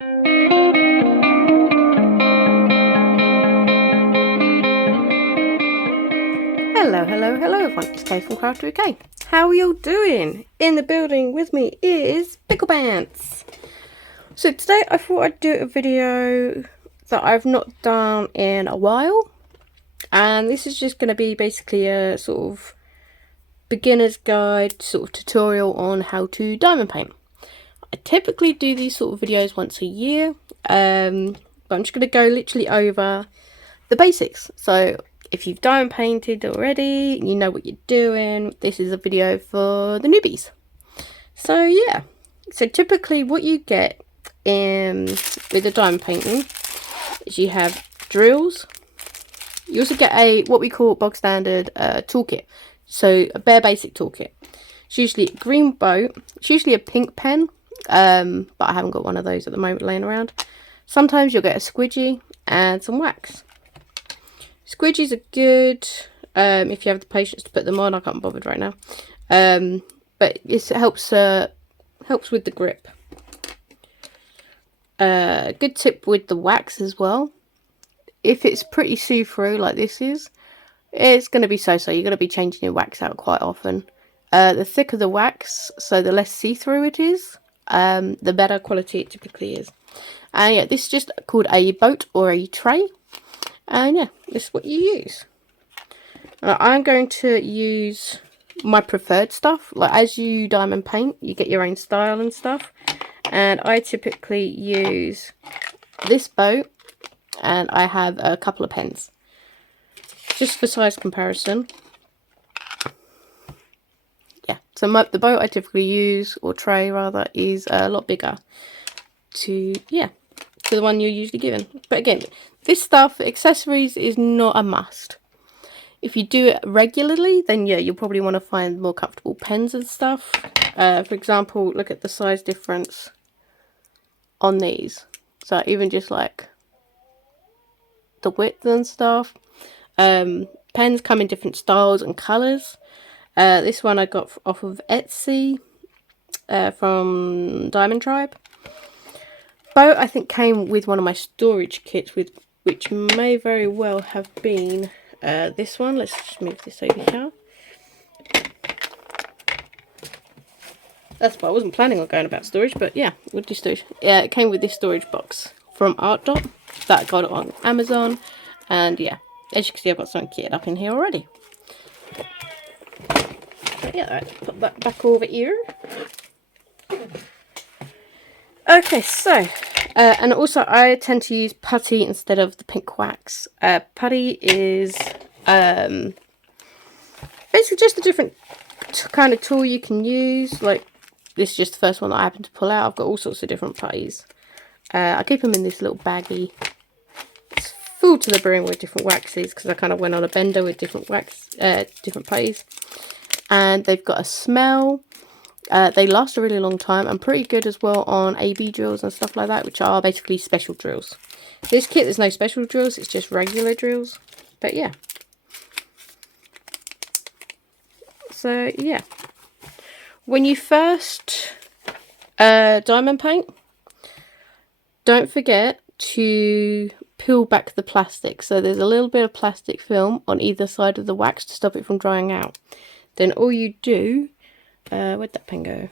Hello everyone, it's Kay from Crafter UK. How are you doing? In the building with me is Pickle Pants. So today I thought I'd do a video that I've not done in a while. And this is just going to be basically a sort of beginner's guide sort of tutorial on how to diamond paint. I typically do these sort of videos once a year, but I'm just going to go literally over the basics. So if you've diamond painted already, you know what you're doing, this is a video for the newbies. So yeah, so typically what you get with the diamond painting is you have drills. You also get a what we call bog standard toolkit, so a bare basic toolkit. It's usually a green boat, it's usually a pink pen, but I haven't got one of those at the moment laying around. Sometimes you'll get a squidgy and some wax. Squidgies are good if you have the patience to put them on. I can't be bothered right now, but it helps with the grip. Good tip with the wax as well. If it's pretty see-through like this is, it's going to be so-so. You're going to be changing your wax out quite often. The thicker the wax, so the less see-through it is, the better quality it typically is. And yeah, this is just called a boat or a tray. And yeah, this is what you use. I'm going to use my preferred stuff. Like as you diamond paint, you get your own style and stuff. And I typically use this boat, and I have a couple of pens. Just for size comparison. Yeah, so the boat I typically use, or tray rather, is a lot bigger to the one you're usually given. But again, this stuff, accessories, is not a must. If you do it regularly, then yeah, you'll probably want to find more comfortable pens and stuff. For example, look at the size difference on these. So even just like the width and stuff. Pens come in different styles and colours. This one I got off of Etsy from Diamond Tribe. Boat I think came with one of my storage kits, which may very well have been this one. Let's just move this over here. That's why I wasn't planning on going about storage, but yeah, we'll do storage. Yeah, it came with this storage box from Art Dot that I got it on Amazon, and yeah, as you can see, I've got something kitted up in here already. But yeah, right, put that back over here. Okay, so, and also I tend to use putty instead of the pink wax. Putty is basically just a different kind of tool you can use. Like, this is just the first one that I happen to pull out. I've got all sorts of different putties. I keep them in this little baggie. It's full to the brim with different waxes because I kind of went on a bender with different different putties. And they've got a smell. They last a really long time and pretty good as well on AB drills and stuff like that, which are basically special drills. This kit, there's no special drills, it's just regular drills. But yeah. So yeah. When you first diamond paint, don't forget to peel back the plastic. So there's a little bit of plastic film on either side of the wax to stop it from drying out. Then all you do... where'd that pen go?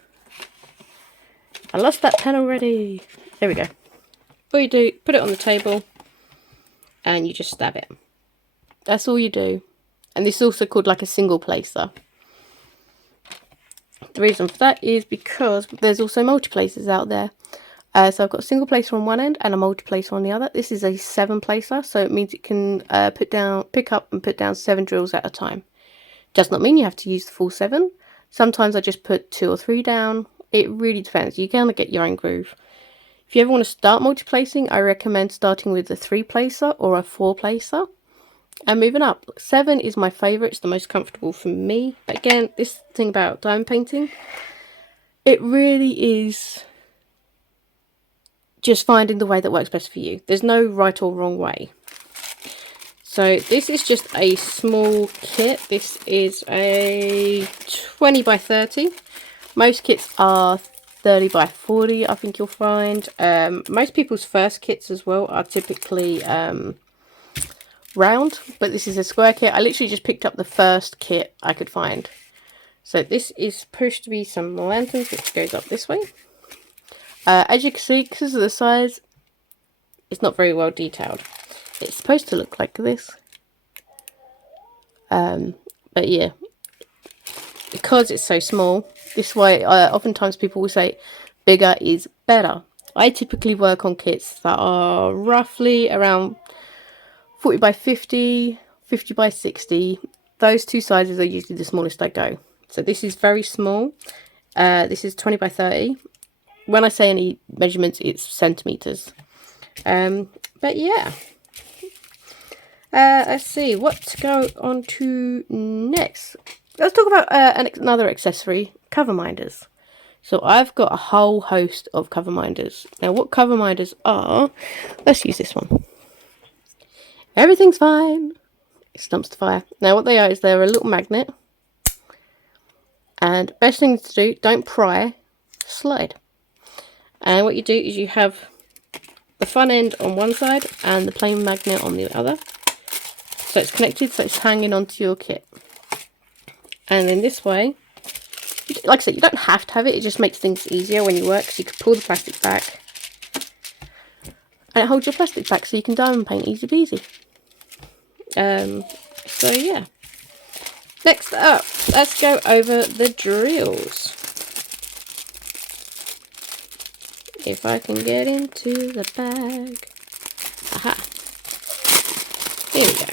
I lost that pen already. There we go. All you do, put it on the table and you just stab it. That's all you do. And this is also called like a single placer. The reason for that is because there's also multi-placers out there. So I've got a single placer on one end and a multi-placer on the other. This is a 7 placer, so it means it can pick up and put down 7 drills at a time. Does not mean you have to use the full 7. Sometimes I just put 2 or 3 down. It really depends. You kind of get your own groove. If you ever want to start multi-placing, I recommend starting with a 3 placer or a 4 placer and moving up. 7 is my favourite. It's the most comfortable for me. But again, this thing about diamond painting, it really is just finding the way that works best for you. There's no right or wrong way. So this is just a small kit. This is a 20 by 30. Most kits are 30 by 40, I think you'll find. Most people's first kits as well are typically round, but this is a square kit. I literally just picked up the first kit I could find. So this is supposed to be some lanterns, which goes up this way. As you can see, because of the size, it's not very well detailed. It's supposed to look like this. But yeah, because it's so small, this way, oftentimes people will say bigger is better. I typically work on kits that are roughly around 40 by 50, 50 by 60. Those two sizes are usually the smallest I go. So this is very small. This is 20 by 30. When I say any measurements, it's centimeters. But yeah. Let's see what to go on to next. Let's talk about another accessory, cover minders. So I've got a whole host of cover minders. Now what cover minders are, let's use this one. Everything's fine. It stumps to fire. Now what they are is they're a little magnet. And best thing to do, don't pry, slide. And what you do is you have the fun end on one side and the plain magnet on the other. So it's connected, so it's hanging onto your kit. And then this way, like I said, you don't have to have it. It just makes things easier when you work. So you can pull the plastic back. And it holds your plastic back so you can diamond paint easy peasy. So yeah. Next up, let's go over the drills. If I can get into the bag. Aha. Here we go.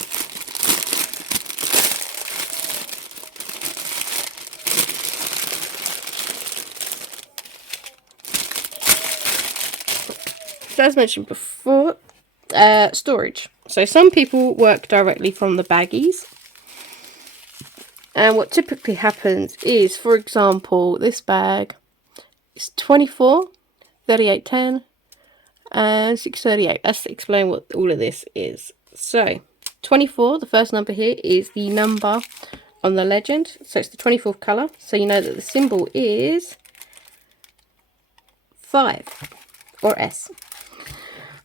So as mentioned before, storage. So some people work directly from the baggies. And what typically happens is, for example, this bag is 24, 3810, and 638. Let's explain what all of this is. So 24, the first number here, is the number on the legend. So it's the 24th colour. So you know that the symbol is 5 or S.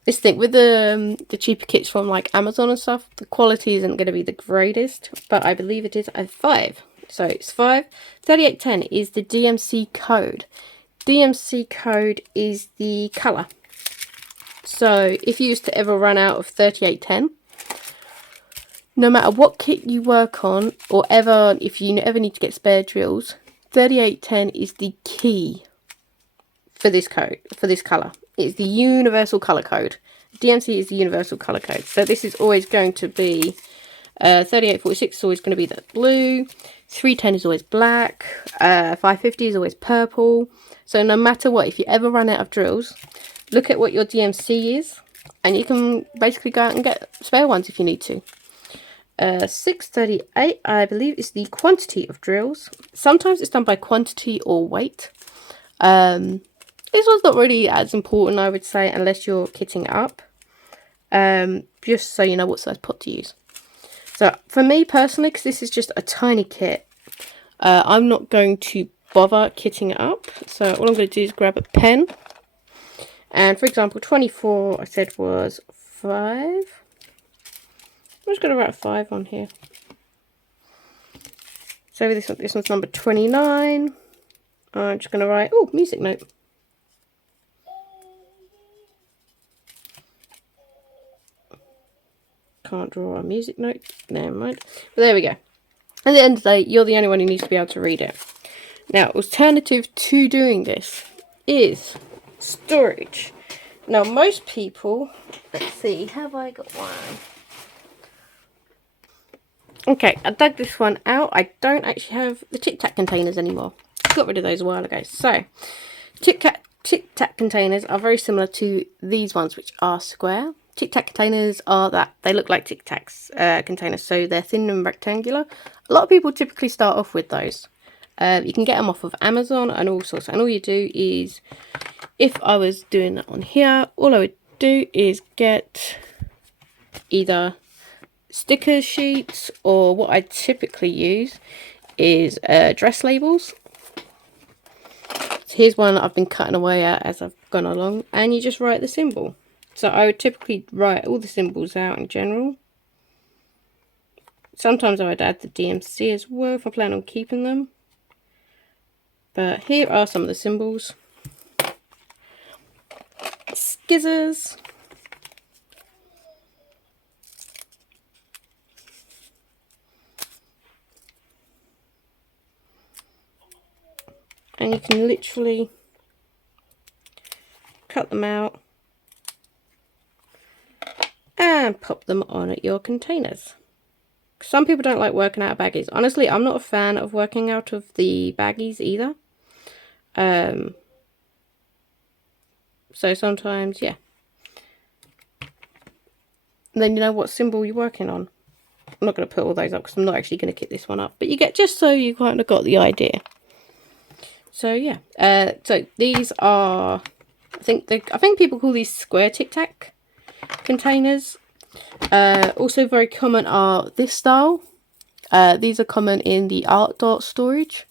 This thing with the cheaper kits from like Amazon and stuff, the quality isn't going to be the greatest, but I believe it is a 5. So it's 5. 3810 is the DMC code. DMC code is the colour. So if you used to ever run out of 3810, no matter what kit you work on, or if you ever need to get spare drills, 3810 is the key for this code, for this colour. It's the universal colour code. DMC is the universal colour code. So this is always going to be 3846 is always going to be that blue. 310 is always black. 550 is always purple. So no matter what, if you ever run out of drills, look at what your DMC is, and you can basically go out and get spare ones if you need to. 638, I believe, is the quantity of drills. Sometimes it's done by quantity or weight. This one's not really as important, I would say, unless you're kitting it up. Just so you know what size pot to use. So for me personally, because this is just a tiny kit, I'm not going to bother kitting it up. So all I'm going to do is grab a pen. And for example, 24 I said was 5. I'm just going to write 5 on here. So this one's number 29. I'm just going to write, oh, music note. Can't draw a music note. Never mind. But there we go. At the end of the day, you're the only one who needs to be able to read it. Now, alternative to doing this is storage. Now, most people, let's see, have I got one? Okay, I dug this one out. I don't actually have the Tic Tac containers anymore. I got rid of those a while ago. So, Tic Tac containers are very similar to these ones, which are square. Tic Tac containers are that they look like Tic Tacs containers, so they're thin and rectangular. A lot of people typically start off with those. You can get them off of Amazon and all sorts, and all you do is, if I was doing that on here, all I would do is get either sticker sheets, or what I typically use is dress labels. So here's one I've been cutting away at as I've gone along, and you just write the symbol. So I would typically write all the symbols out in general. Sometimes I would add the DMC as well if I plan on keeping them. But here are some of the symbols. Scissors. And you can literally cut them out and pop them on at your containers. Some people don't like working out of baggies. Honestly, I'm not a fan of working out of the baggies either. So sometimes, yeah. And then you know what symbol you're working on. I'm not going to put all those up because I'm not actually going to kit this one up. But you get, just so you kind of got the idea. So yeah. So these are, I think people call these square Tic Tac containers. Also very common are this style. These are common in the art dot storage.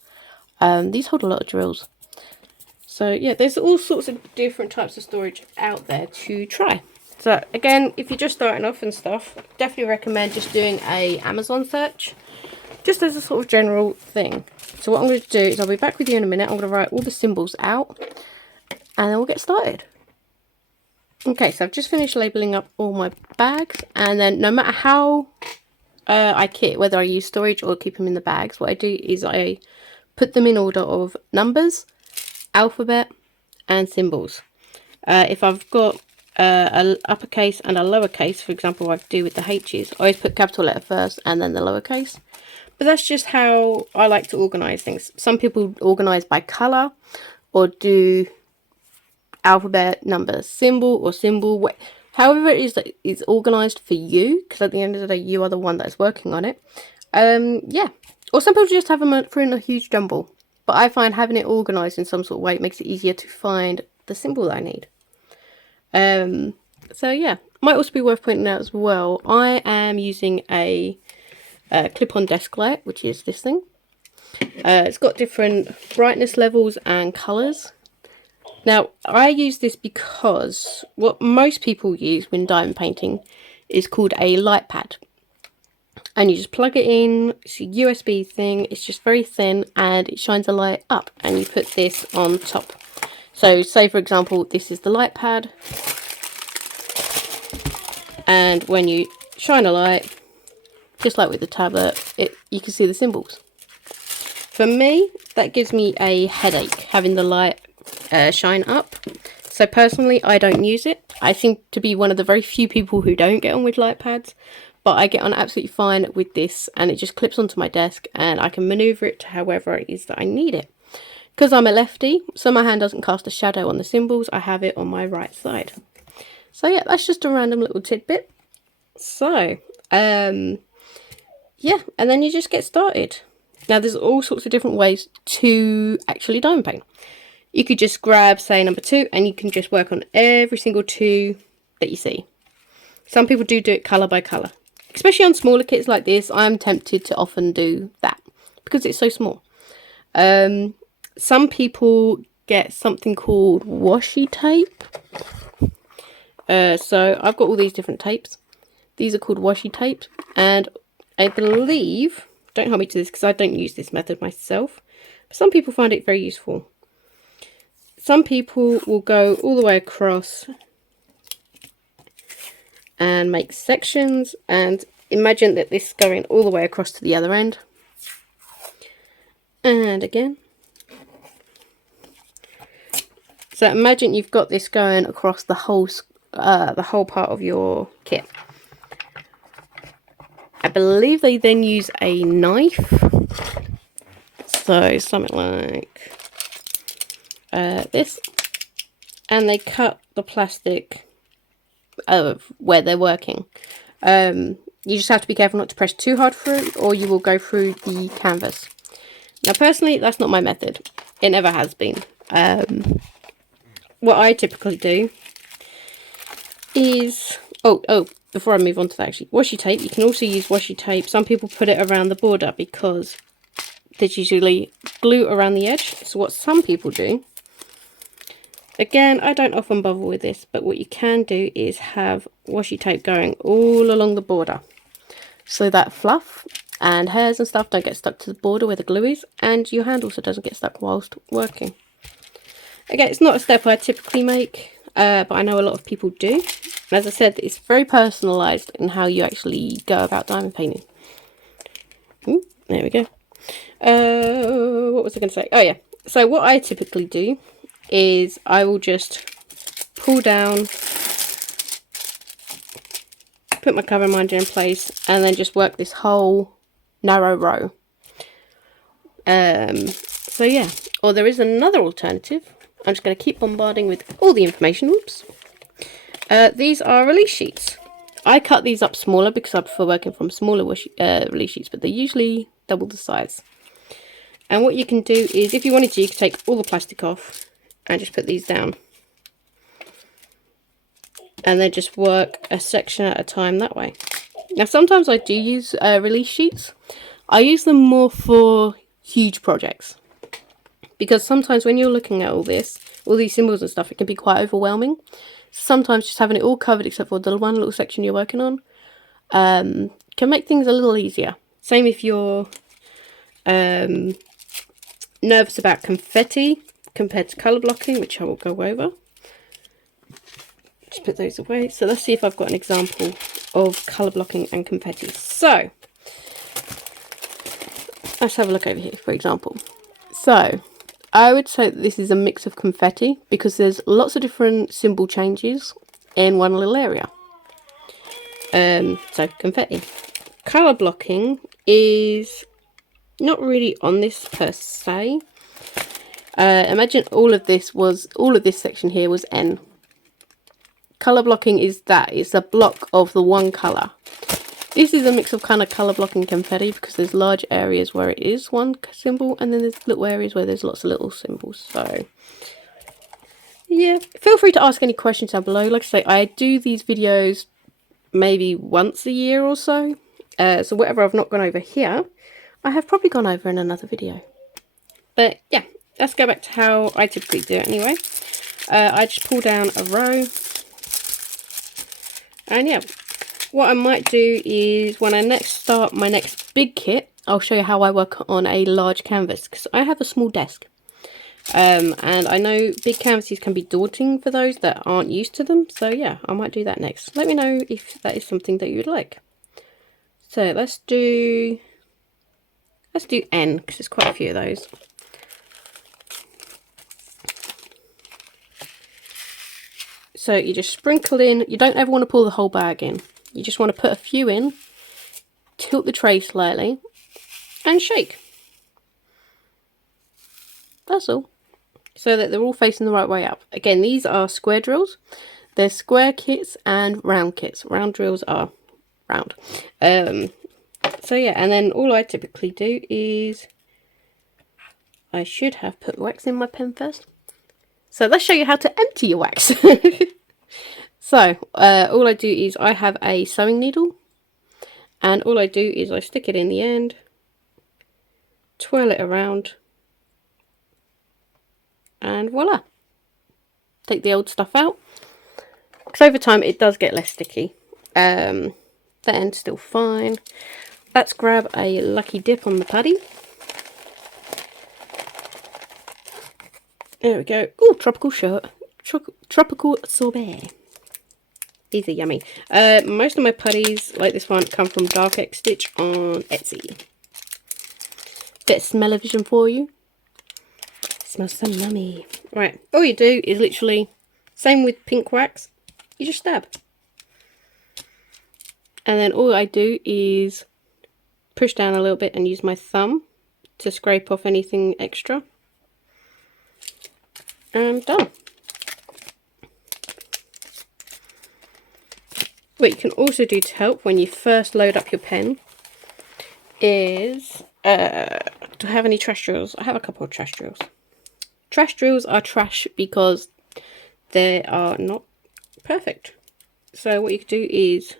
These hold a lot of drills. So yeah, there's all sorts of different types of storage out there to try. So again, if you're just starting off and stuff, definitely recommend just doing a Amazon search, just as a sort of general thing. So what I'm going to do is I'll be back with you in a minute. I'm going to write all the symbols out, and then we'll get started. Okay, so I've just finished labeling up all my bags, and then no matter how I kit, whether I use storage or keep them in the bags, what I do is I put them in order of numbers, alphabet, and symbols. If I've got an uppercase and a lowercase, for example, I do with the H's, I always put capital letter first and then the lowercase. But that's just how I like to organise things. Some people organise by colour, or do alphabet, number, symbol, or symbol. However it is that it's organised for you, because at the end of the day, you are the one that's working on it. Yeah. Or some people just have them through in a huge jumble. But I find having it organised in some sort of way, it makes it easier to find the symbol that I need. So yeah, might also be worth pointing out as well, I am using a clip-on desk light, which is this thing. It's got different brightness levels and colours. Now, I use this because what most people use when diamond painting is called a light pad. And you just plug it in, it's a USB thing, it's just very thin and it shines a light up, and you put this on top. So say for example, this is the light pad, and when you shine a light, just like with the tablet, you can see the symbols. For me, that gives me a headache, having the light shine up. So personally, I don't use it. I seem to be one of the very few people who don't get on with light pads. But I get on absolutely fine with this, and it just clips onto my desk and I can manoeuvre it to however it is that I need it. Because I'm a lefty, so my hand doesn't cast a shadow on the symbols, I have it on my right side. So yeah, that's just a random little tidbit. So, yeah, and then you just get started. Now there's all sorts of different ways to actually diamond paint. You could just grab, say, number 2, and you can just work on every single 2 that you see. Some people do it colour by colour. Especially on smaller kits like this, I'm tempted to often do that because it's so small. Some people get something called washi tape. So I've got all these different tapes. These are called washi tapes, and I believe, don't hold me to this because I don't use this method myself, but some people find it very useful. Some people will go all the way across and make sections, and imagine that this is going all the way across to the other end, and again. So imagine you've got this going across the whole part of your kit. I believe they then use a knife, so something like this, and they cut the plastic of where they're working. You just have to be careful not to press too hard through, or you will go through the canvas. Now personally, that's not my method. It never has been. What I typically do is, before I move on to that, actually, washi tape. You can also use washi tape. Some people put it around the border because there's usually glue around the edge. So what some people do Again, I don't often bother with this, but what you can do is have washi tape going all along the border, so that fluff and hairs and stuff don't get stuck to the border where the glue is, and your hand also doesn't get stuck whilst working. Again, it's not a step I typically make, but I know a lot of people do. And as I said, it's very personalised in how you actually go about diamond painting. Ooh, there we go. What was I going to say? Oh yeah, so what I typically do is I will just pull down, put my cover minder in place, and then just work this whole narrow row. So yeah, or there is another alternative. I'm just going to keep bombarding with all the information. Oops. These are release sheets. I cut these up smaller because I prefer working from smaller release sheets, but they're usually double the size. And what you can do is, if you wanted to, you could take all the plastic off and just put these down. And then just work a section at a time that way. Now sometimes I do use release sheets. I use them more for huge projects, because sometimes when you're looking at all these symbols and stuff, it can be quite overwhelming. Sometimes just having it all covered except for the one little section you're working on can make things a little easier. Same if you're nervous about confetti compared to colour blocking, which I will go over. Just put those away. So let's see if I've got an example of colour blocking and confetti. So let's have a look over here, for example. So I would say that this is a mix of confetti, because there's lots of different symbol changes in one little area. So confetti. Colour blocking is not really on this per se. Imagine all of this section here was N. Colour blocking is that, it's a block of the one colour. This is a mix of kind of colour blocking confetti, because there's large areas where it is one symbol, and then there's little areas where there's lots of little symbols. So yeah, feel free to ask any questions down below. Like I say, I do these videos maybe once a year or so. So whatever I've not gone over here, I have probably gone over in another video. But yeah, let's go back to how I typically do it anyway. I just pull down a row. And yeah, what I might do is when I next start my next big kit, I'll show you how I work on a large canvas, because I have a small desk. And I know big canvases can be daunting for those that aren't used to them. So yeah, I might do that next. Let me know if that is something that you would like. So let's do N, because there's quite a few of those. So you just sprinkle in. You don't ever want to pull the whole bag in. You just want to put a few in, tilt the tray slightly, and shake. That's all. So that they're all facing the right way up. Again, these are square drills. There's square kits and round kits. Round drills are round. So yeah, and then all I typically do is, I should have put wax in my pen first. So let's show you how to empty your wax. So all I do is I have a sewing needle, and all I do is I stick it in the end, twirl it around, and voila. Take the old stuff out, because over time it does get less sticky. The end's still fine. Let's grab a lucky dip on the putty. There we go. Oh, tropical shirt. Tropical sorbet. These are yummy. Most of my putties, like this one, come from Dark X Stitch on Etsy. Bit of smell-o-vision for you. Smells so yummy. Right, all you do is literally, same with pink wax, you just stab. And then all I do is push down a little bit and use my thumb to scrape off anything extra. And done. What you can also do to help when you first load up your pen is, do I have any trash drills? I have a couple of trash drills. Trash drills are trash because they are not perfect. So what you can do is,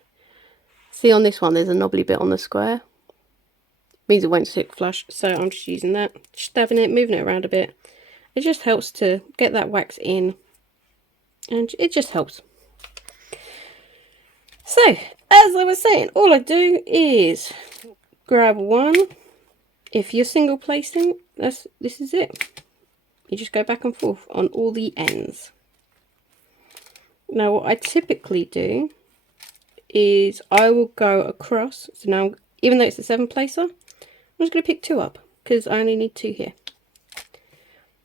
see on this one there's a knobbly bit on the square. Means it won't stick flush, so I'm just using that, stabbing it, moving it around a bit. It just helps to get that wax in and it just helps. So, as I was saying, all I do is grab one. If you're single placing, this is it. You just go back and forth on all the ends. Now, what I typically do is I will go across. So now, even though it's a 7 placer, I'm just going to pick 2 up because I only need 2 here.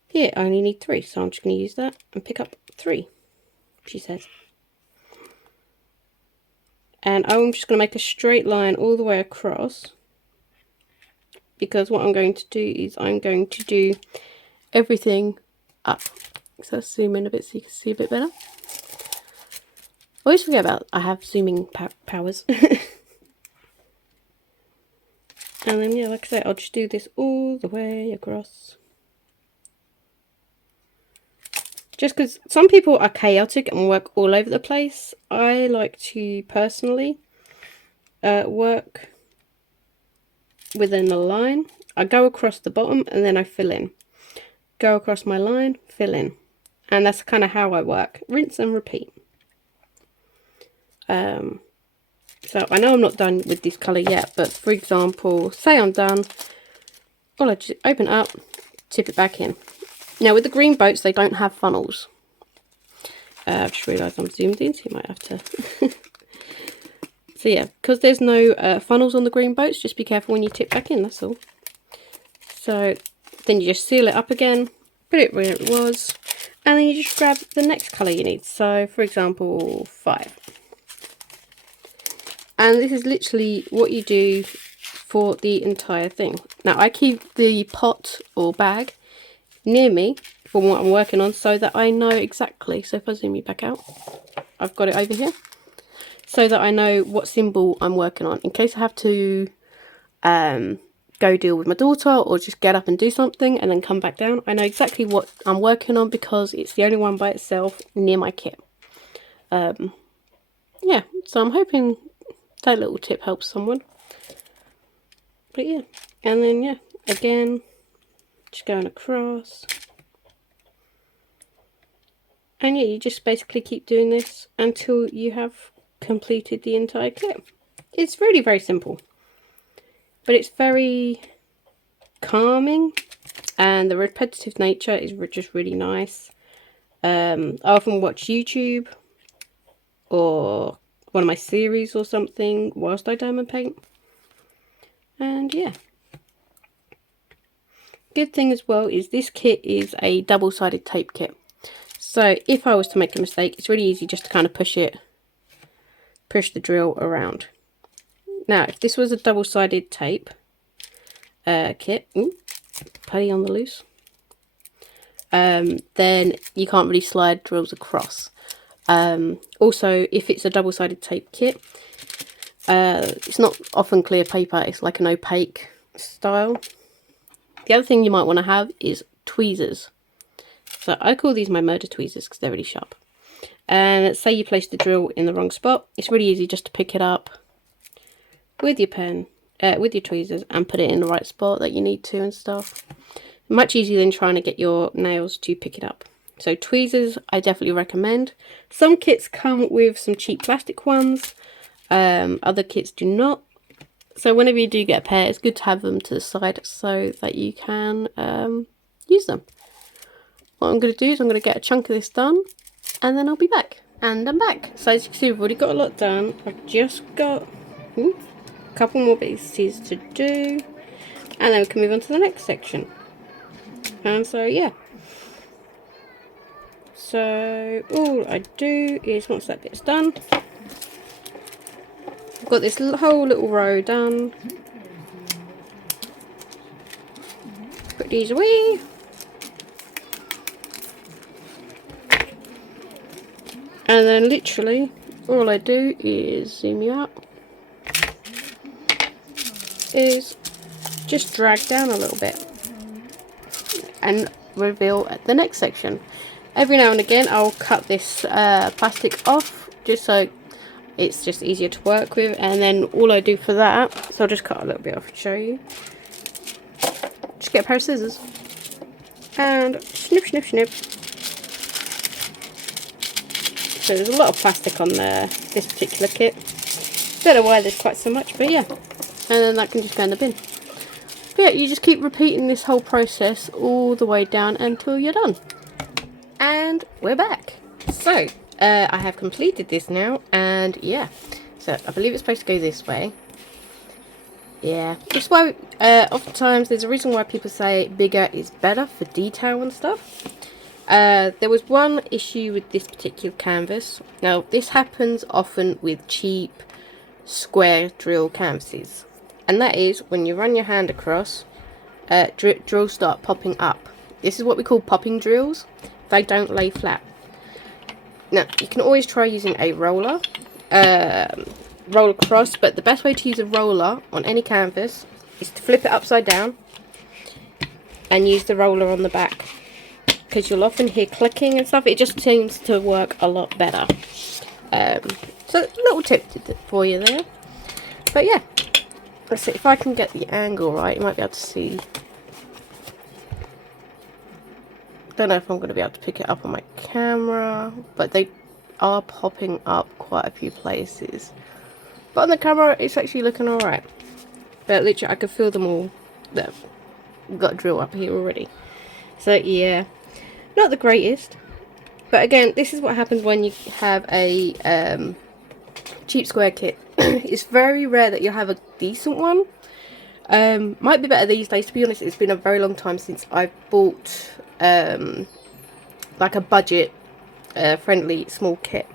Here, I only need 3, so I'm just going to use that and pick up 3, she says. And I'm just going to make a straight line all the way across, because what I'm going to do is I'm going to do everything up. So let's zoom in a bit so you can see a bit better. I always forget about I have zooming powers. And then, yeah, like I say, I'll just do this all the way across. Just because some people are chaotic and work all over the place, I like to personally work within a line. I go across the bottom and then I fill in. Go across my line, fill in. And that's kind of how I work. Rinse and repeat. So I know I'm not done with this colour yet, but for example, say I'm done, all I just open up, tip it back in. Now with the green boats, they don't have funnels. I've just realised I'm zoomed in, so you might have to. So yeah, because there's no funnels on the green boats, just be careful when you tip back in, that's all. So then you just seal it up again, put it where it was, and then you just grab the next colour you need. So for example, 5. And this is literally what you do for the entire thing. Now I keep the pot or bag near me for what I'm working on so that I know exactly. So if I zoom you back out, I've got it over here. So that I know what symbol I'm working on. In case I have to go deal with my daughter or just get up and do something and then come back down, I know exactly what I'm working on because it's the only one by itself near my kit. Yeah, so I'm hoping that little tip helps someone. But yeah, and then yeah, again, just going across. And yeah, you just basically keep doing this until you have completed the entire kit. It's really very simple, but it's very calming, and the repetitive nature is just really nice. I often watch YouTube or one of my series or something whilst I diamond paint. And yeah, good thing as well is this kit is a double-sided tape kit, so if I was to make a mistake, it's really easy just to kind of push the drill around. Now if this was a double-sided tape kit, putty on the loose, then you can't really slide drills across. Also, if it's a double-sided tape kit, it's not often clear paper, it's like an opaque style. The other thing you might want to have is tweezers. So I call these my murder tweezers because they're really sharp. And say you place the drill in the wrong spot, it's really easy just to pick it up with your pen, with your tweezers, and put it in the right spot that you need to and stuff. Much easier than trying to get your nails to pick it up. So tweezers I definitely recommend. Some kits come with some cheap plastic ones, other kits do not. So whenever you do get a pair, it's good to have them to the side so that you can use them. What I'm going to do is I'm going to get a chunk of this done and then I'll be back. And I'm back. So as you can see, we've already got a lot done. I've just got a couple more pieces to do, and then we can move on to the next section. And so yeah, so all I do is once that bit's done, I've got this whole little row done. Put these away. And then literally all I do is zoom you out, is just drag down a little bit and reveal the next section. Every now and again I'll cut this plastic off just so it's just easier to work with, and then all I do for that, so I'll just cut a little bit off to show you. Just get a pair of scissors and snip snip snip. So there's a lot of plastic on this particular kit. Don't know why there's quite so much, but yeah. And then that can just go in the bin. But yeah, you just keep repeating this whole process all the way down until you're done. And we're back. So, I have completed this now, and yeah. So, I believe it's supposed to go this way. Yeah. That's why, oftentimes, there's a reason why people say bigger is better for detail and stuff. There was one issue with this particular canvas. Now, this happens often with cheap square drill canvases. And that is, when you run your hand across, drills start popping up. This is what we call popping drills. They don't lay flat. Now, you can always try using a roller, roll across, but the best way to use a roller on any canvas is to flip it upside down and use the roller on the back, because you'll often hear clicking and stuff. It just seems to work a lot better. So, a little tip for you there. But yeah, let's see if I can get the angle right. You might be able to see. Don't know if I'm going to be able to pick it up on my camera, but they are popping up quite a few places. But on the camera, it's actually looking alright. But literally, I can feel them all. There. We've got a drill up here already. So yeah, not the greatest. But again, this is what happens when you have a cheap square kit. It's very rare that you'll have a decent one. Might be better these days. To be honest, it's been a very long time since I've bought like a budget friendly small kit.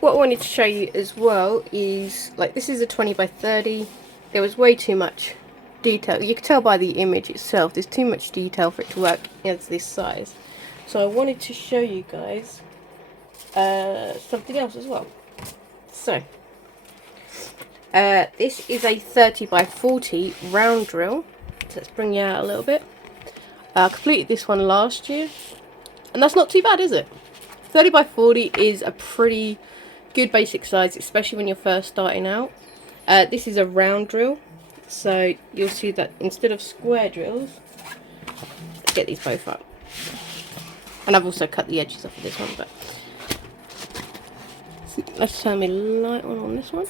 What I wanted to show you as well is, like, this is a 20 by 30. There was way too much detail. You can tell by the image itself, there's too much detail for it to work as this size. So I wanted to show you guys something else as well. So this is a 30 by 40 round drill. So let's bring you out a little bit. I completed this one last year, and that's not too bad, is it? 30 by 40 is a pretty good basic size, especially when you're first starting out. This is a round drill, so you'll see that instead of square drills, let's get these both up. And I've also cut the edges off of this one, but let's turn my light on this one.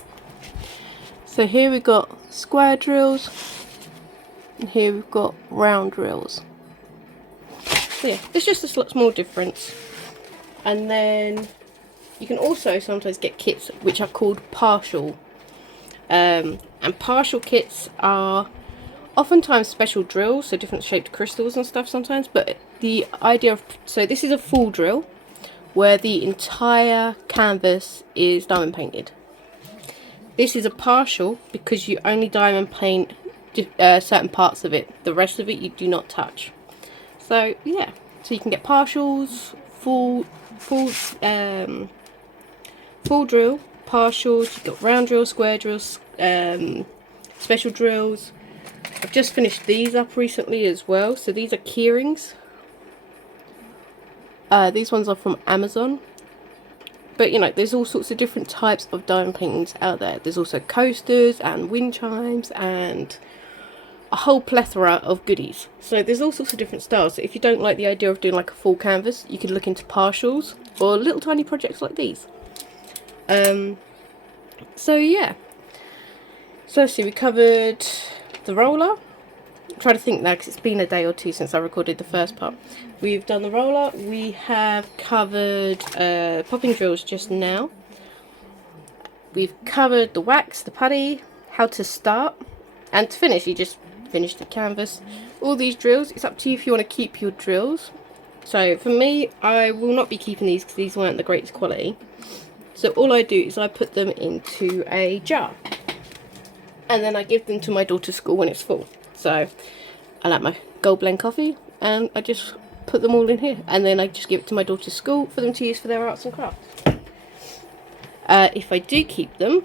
So here we've got square drills, and here we've got round drills. So yeah, there's just a small difference. And then you can also sometimes get kits which are called partial. And partial kits are oftentimes special drills, so different shaped crystals and stuff sometimes. But the idea of, so this is a full drill where the entire canvas is diamond painted. This is a partial because you only diamond paint certain parts of it. The rest of it you do not touch. So yeah, so you can get partials, full drill, partials. You've got round drills, square drills, special drills. I've just finished these up recently as well. So these are key rings. These ones are from Amazon. But you know, there's all sorts of different types of diamond paintings out there. There's also coasters and wind chimes and a whole plethora of goodies. So there's all sorts of different styles. So if you don't like the idea of doing like a full canvas, you could look into partials or little tiny projects like these. So yeah. So let's see, we covered the roller. I'm trying to think now because it's been a day or two since I recorded the first part. We've done the roller. We have covered popping drills just now. We've covered the wax, the putty, how to start, and to finish, you just finish the canvas. All these drills, it's up to you if you want to keep your drills. So for me, I will not be keeping these because these weren't the greatest quality. So all I do is I put them into a jar, and then I give them to my daughter's school when it's full. So I like my gold blend coffee, and I just put them all in here, and then I just give it to my daughter's school for them to use for their arts and crafts. If I do keep them,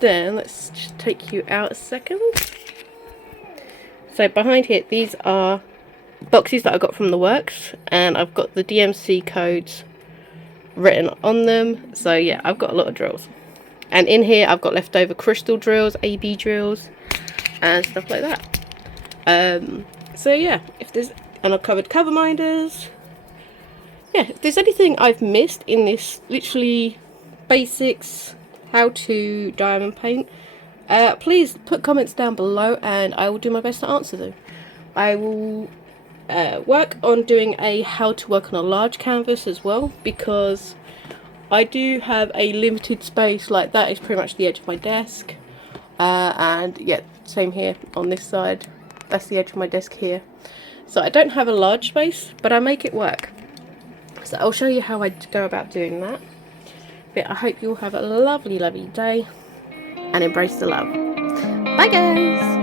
then let's just take you out a second. So behind here, these are boxes that I got from the works, and I've got the DMC codes written on them. So yeah, I've got a lot of drills, and in here I've got leftover crystal drills, AB drills, and stuff like that. So yeah, if there's, and I've covered cover minders, yeah, if there's anything I've missed in this literally basics how to diamond paint, please put comments down below and I will do my best to answer them. I will work on doing a how to work on a large canvas as well, because I do have a limited space. Like, that is pretty much the edge of my desk, and yeah, same here on this side, that's the edge of my desk here. So I don't have a large space, but I make it work. So I'll show you how I go about doing that. But I hope you all have a lovely, lovely day and embrace the love. Bye guys!